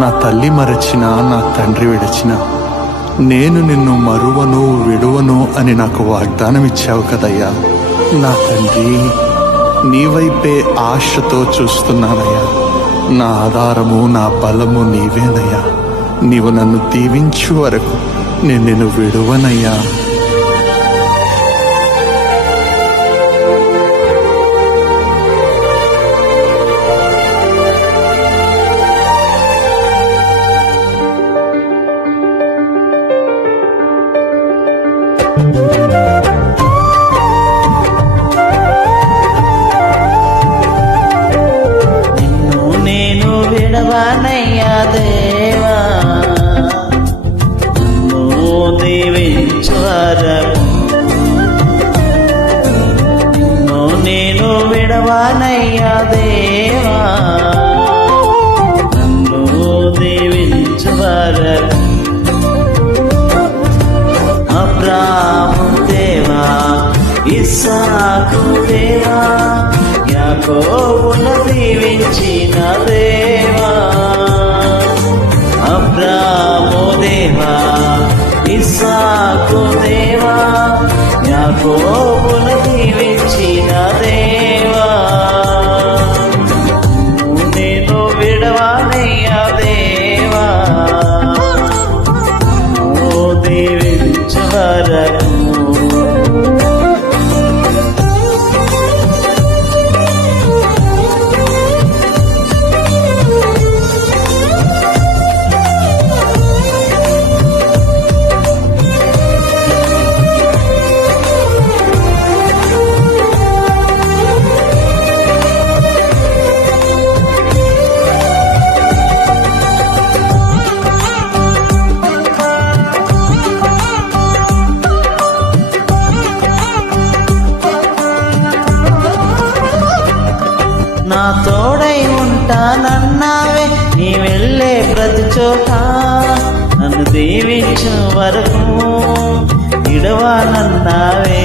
నా తల్లి మరచినా, నా తండ్రి విడిచినా నేను నిన్ను మరువను విడువను అని నాకు వాగ్దానం ఇచ్చావు కదయ్యా. నా తండ్రి, నీ వైపే ఆశతో చూస్తున్నానయ్యా. నా ఆధారము, నా బలము నీవేనయ్యా. నీవు నన్ను దీవించు వరకు నేను నిన్ను విడువనయ్యా. నిన్ను నేను విడవనయ్యా దేవా, నన్ను దీవించు వరకు. నిన్ను నేను విడవనయ్యా దేవా, నన్ను దీవించు వరకు. అబ్రాము దేవా, ఇస్సాకు దేవా, యాకోబును దీవించిన దేవా. అబ్రాము దేవా, ఇస్సాకు దేవా, యాకోబును దీవించిన దేవా. నేను విడవనయ్యా దేవా, దీవించు వరకు. నా తోడై ఉంటానన్నావే, నీ వెళ్ళే ప్రతి చోట నన్ను దీవించు వరకు విడవనన్నావే.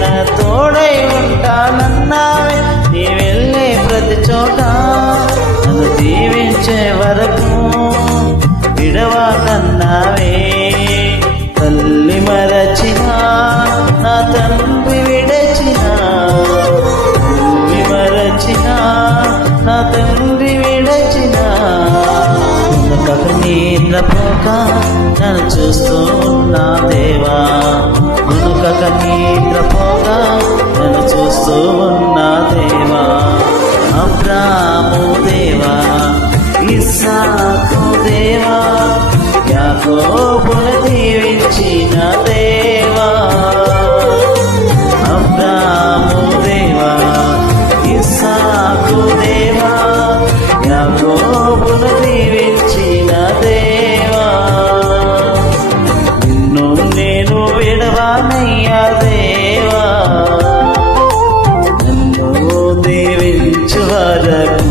నా తోడై ఉంటానన్నావే, నీ వెళ్ళే ప్రతి చోట నన్ను దీవించే వరకు విడవనన్నావే. తల్లి మరచిన, నా తండ్రి విడచిన, నా తండ్రి విడచిన, నిద్రపోక నన్ను చూస్తూ ఉన్నా దేవా. మునుకక నిద్రపోక నన్ను చూస్తూ ఉన్నా దేవా. అబ్రాము దేవా, ఇస్సాకు దేవా, యాకోబును దీవించిన దేవా. అబ్రాము దేవా, ఇస్సాకు దేవా, యాకోబును దీవించిన దేవా. నిన్ను నేను విడవనయ్యా దేవా, నన్ను దీవించు వరకు.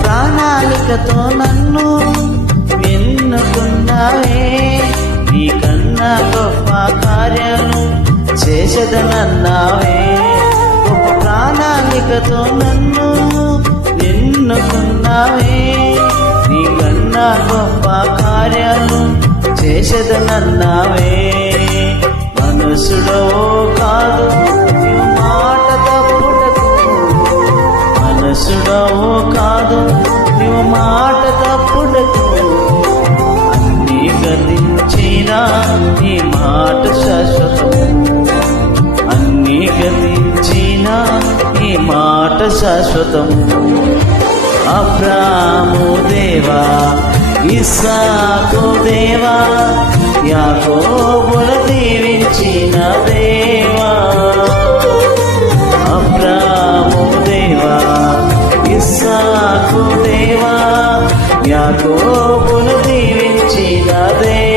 ప్రణాళికతో నన్ను ఎన్నుకున్నావే, నీ కన్నా గొప్ప కార్యాలు చేసేదనన్నావే. గొప్ప ప్రణాళికతో నన్ను ఎన్నుకున్నావే, నీ కన్నా గొప్ప కార్యాలు చేసేదనన్నావే. మనుషుడవో కాదు మాట తప్పుటకు, మనసుడవో కాదు నువ్వు మాట తప్పుటకు. అన్ని గతించినా నీ మాట శాశ్వతము, అన్ని గతించినా నీ మాట శాశ్వతము. అబ్రాము దేవా, ఇస్సాకు దేవా, యాకోబును దీవించిన దేవా. అబ్రాము యోబును దీవించిన దేవా